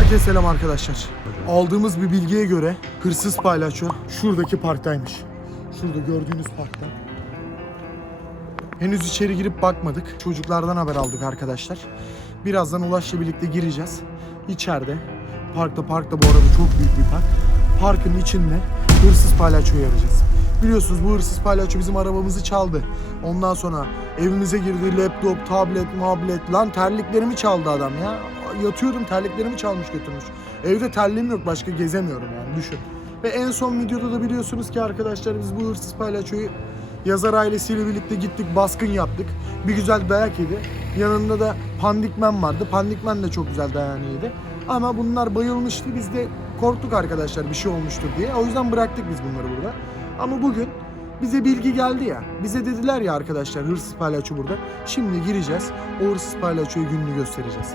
Herkese selam arkadaşlar. Aldığımız bir bilgiye göre hırsız paylaşo şuradaki parktaymış. Şurada gördüğünüz parkta. Henüz içeri girip bakmadık. Çocuklardan haber aldık arkadaşlar. Birazdan Ulaş'la birlikte gireceğiz. İçeride. Parkta, parkta bu arada çok büyük bir park. Parkın içinde hırsız palyaçoyu arayacağız. Biliyorsunuz bu hırsız palyaço bizim arabamızı çaldı. Ondan sonra evimize girdi laptop, tablet, mablet. Lan terliklerimi çaldı adam ya. Yatıyordum terliklerimi çalmış götürmüş. Evde terliğim yok başka gezemiyorum yani düşün. Ve en son videoda da biliyorsunuz ki arkadaşlar biz bu hırsız palyaçoyu yazar ailesiyle birlikte gittik baskın yaptık. Bir güzel dayak yedi. Yanında da Pandikmen vardı. Pandikmen de çok güzel dayak yedi. Ama bunlar bayılmıştı. Biz de korktuk arkadaşlar bir şey olmuştur diye. O yüzden bıraktık biz bunları burada. Ama bugün bize bilgi geldi ya. Bize dediler ya arkadaşlar hırsız palyaço burada. Şimdi gireceğiz. O hırsız palyaçoya gününü göstereceğiz.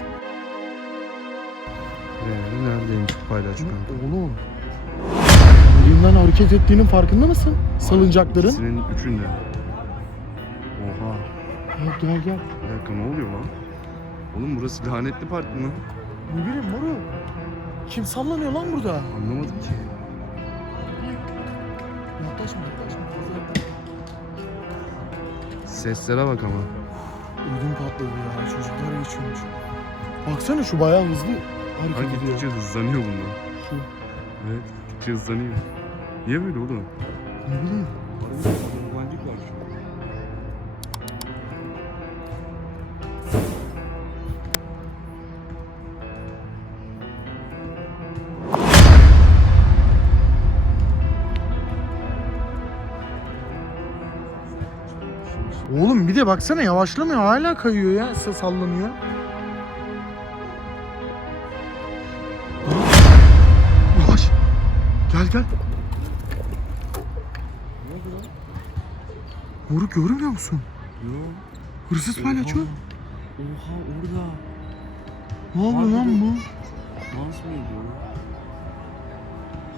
Neredeymiş paylaş kanka? Oğlum. Elimden hareket ettiğinin farkında mısın? Salıncakların. İkisinin üçünde. Oha. Ya gel gel. Bir dakika ne oluyor lan? Oğlum burası lanetli park mı? Ne bileyim moru. Kim sallanıyor lan burada? Anlamadım ki. Yaklaşma yaklaşma. Seslere bak ama. Ödüm patladı ya. Çocuklar geçiyormuş. Baksana şu bayağı hızlı hareket Hangi ediyor. gittikçe hızlanıyor bunlar. Şu. Evet gittikçe hızlanıyor. Niye böyle oğlum? Ne bileyim. Romantik var şu. Oğlum bir de baksana yavaşlamıyor. Hala kayıyor ya. sa- Sallanıyor. Gel gel. Moruk görmüyor musun? Yo. Hırsız palyaço. Oha orada. Ne yapıyor lan bu? Dans mı ediyor?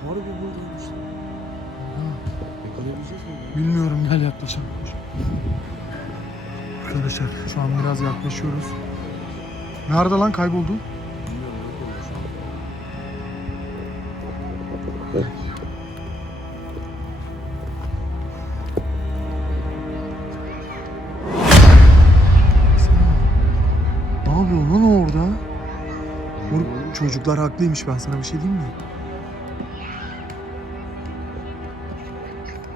Harbi buradaymış. Yakalayabileceğiz mi? Bilmiyorum gel yaklaşalım. Arkadaşlar şu an biraz yaklaşıyoruz. Nerede lan kayboldu? Ne yapıyor lan orada? Moruk, çocuklar haklıymış ben sana bir şey diyeyim mi?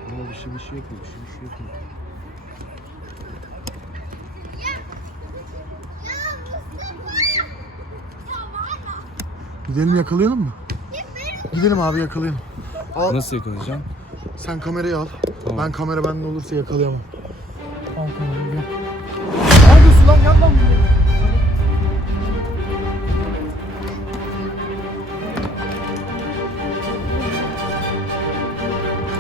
Ama bir şey bir şey yapıyor, bir şey bir şey yapıyor. Gidelim yakalayalım mı? Gidelim abi yakalayalım. Al Nasıl yakalayacağım? sen kamerayı al. Tamam. Ben kamera bende olursa yakalayamam. Al kamerayı gel. Ne yapıyorsun lan gel lan buraya.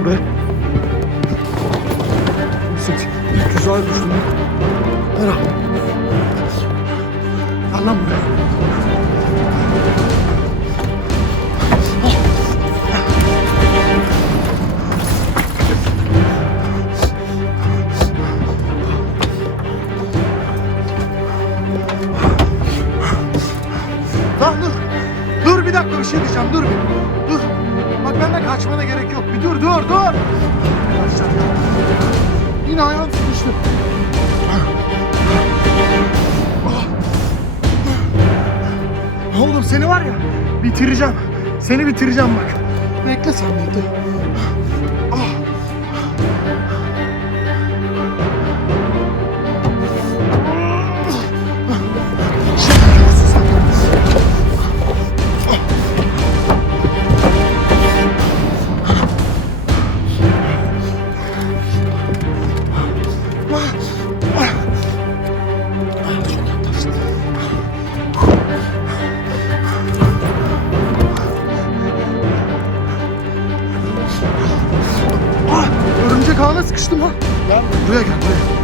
Lan gel lan buraya. Sık. Tuzağa düştüm. Ara. Al lan buraya. Lan dur. Dur bir dakika bir şey diyeceğim. Dur bir. Dur. Bak benden kaçmana gerek dur dur dur. Yine ayağım sıkıştı. Oğlum seni var ya bitireceğim. Seni bitireceğim bak. Bekle sen bekle. Sıkıştım lan. Buraya gel buraya.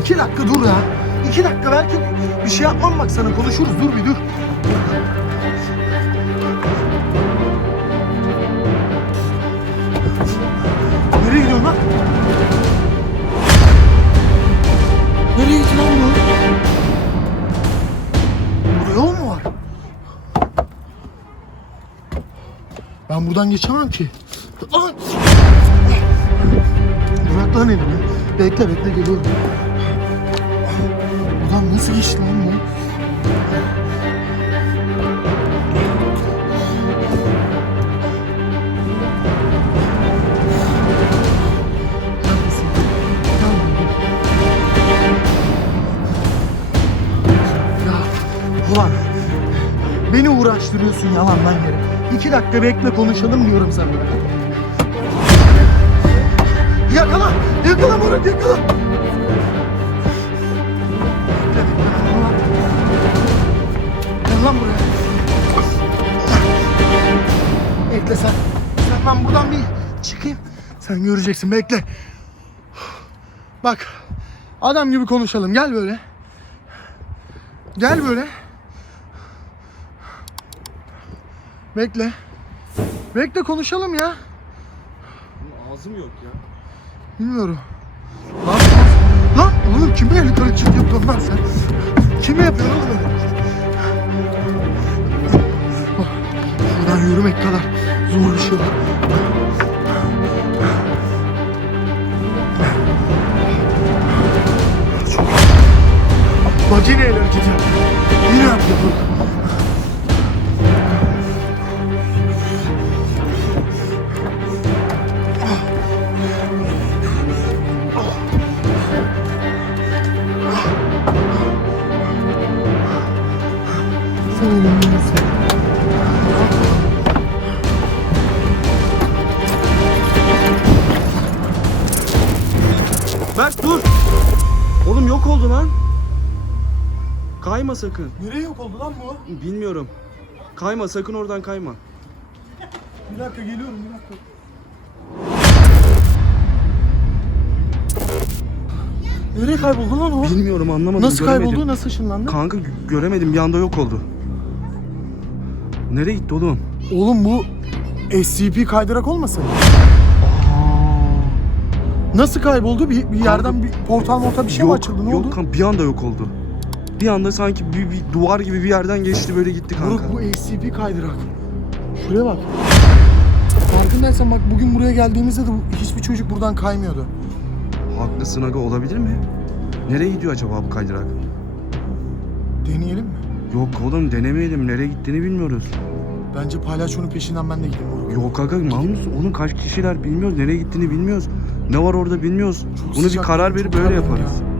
İki dakika dur ya. İki dakika belki bir şey yapmam bak sana konuşuruz dur bir dur. Nereye gidiyorsun lan? Nereye gitti lan bu? Burada yol mu var? Ben buradan geçemem ki. Lan! Bırak lan elimi. Bekle bekle geliyorum. Nasıl geçti lan ulan beni uğraştırıyorsun yalandan yere. İki dakika bekle konuşalım diyorum sana. Yakala! Yakala Murat yakala! Sen göreceksin bekle. Bak. Adam gibi konuşalım. Gel böyle. Gel böyle. Bekle. Bekle konuşalım ya. Ağzım yok ya. Bilmiyorum. Lan, lan oğlum kime eli karışık yapıyorsun lan sen? Kime yapıyorsun oğlum öyle? Oh, Şuradan yürümek kadar zor bir şey var. El hareketi yaptı. Yine yaptı bu. Sen elimden Kayma sakın. Nereye yok oldu lan bu? Bilmiyorum. Kayma sakın oradan kayma. Bir dakika geliyorum bir dakika. Nereye kayboldu lan o? Bilmiyorum anlamadım. Nasıl göremedim. kayboldu? Nasıl ışınlandı? Kanka gö- göremedim bir anda yok oldu. Nereye gitti oğlum? Oğlum bu SCP kaydırak olmasın? Nasıl kayboldu? Bir, bir yerden bir portal mortal bir şey mi yok, açıldı? Ne yok oldu? kanka bir anda yok oldu. Bir anda sanki bir, bir duvar gibi bir yerden geçti böyle gitti kanka. Moruk bu SCP kaydırak. Şuraya bak. Farkındaysan bak bugün buraya geldiğimizde de bu- hiçbir çocuk buradan kaymıyordu. Haklısın aga olabilir mi? Nereye gidiyor acaba bu kaydırak? Deneyelim mi? Yok oğlum denemeyelim. Nereye gittiğini bilmiyoruz. Bence palyaçonun peşinden ben de gideyim. Yok aga mal mısın? Onun kaç kişiler bilmiyoruz. Nereye gittiğini bilmiyoruz. Ne var orada bilmiyoruz. Çok Bunu bir sıcak, karar çok verip böyle terledim yaparız. ya.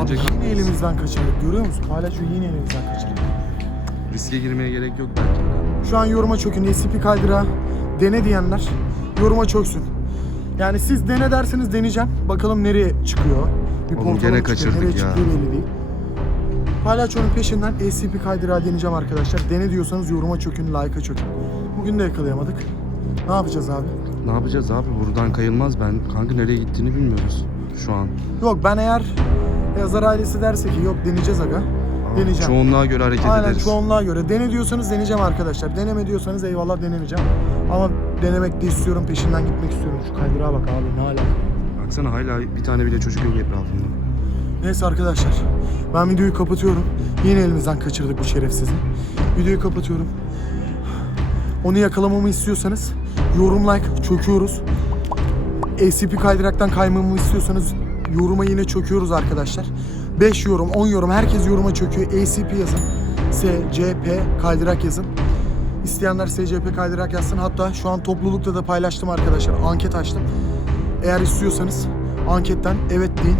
Bence Abi yine elimizden kaçırdık görüyor musun? Palyaço yine elimizden kaçırdık. riske girmeye gerek yok bence. Şu an yoruma çökün. SCP kaydırağı dene diyenler yoruma çöksün. Yani siz dene derseniz deneyeceğim. Bakalım nereye çıkıyor. Bir Oğlum portala gene çıkıyor, kaçırdık nereye ya. çıktığı belli değil. Palyaçonun peşinden SCP kaydırağı deneyeceğim arkadaşlar. Dene diyorsanız yoruma çökün, like'a çökün. Bugün de yakalayamadık. Ne yapacağız abi? Ne yapacağız abi? Buradan kayılmaz. Ben kanka nereye gittiğini bilmiyoruz şu an. Yok ben eğer yazar ailesi derse ki yok deneyeceğiz aga. Deneyeceğim. Çoğunluğa göre hareket Aynen ederiz. çoğunluğa göre. Dene diyorsanız deneyeceğim arkadaşlar. Deneme diyorsanız eyvallah denemeyeceğim. Ama denemek de istiyorum, peşinden gitmek istiyorum. Şu kaydırağa bak abi ne alaka. Baksana hala bir tane bile çocuk yok etrafında. Neyse arkadaşlar. Ben videoyu kapatıyorum. Yine elimizden kaçırdık bu şerefsizi. Videoyu kapatıyorum. Onu yakalamamı istiyorsanız yorum like çöküyoruz. SCP kaydıraktan kaymamı istiyorsanız yoruma yine çöküyoruz arkadaşlar. 5 yorum, 10 yorum herkes yoruma çöküyor. ACP yazın. SCP kaydırak yazın. İsteyenler SCP kaydırak yazsın. Hatta şu an toplulukta da paylaştım arkadaşlar. Anket açtım. Eğer istiyorsanız Anketten evet deyin.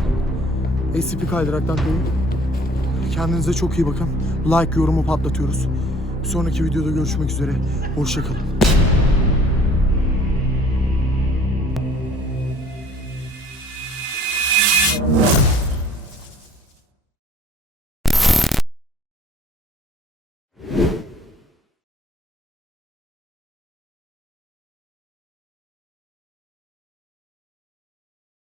SCP kaydıraktan kayın. Kendinize çok iyi bakın. Like, yorumu patlatıyoruz. Bir sonraki videoda görüşmek üzere. Hoşçakalın.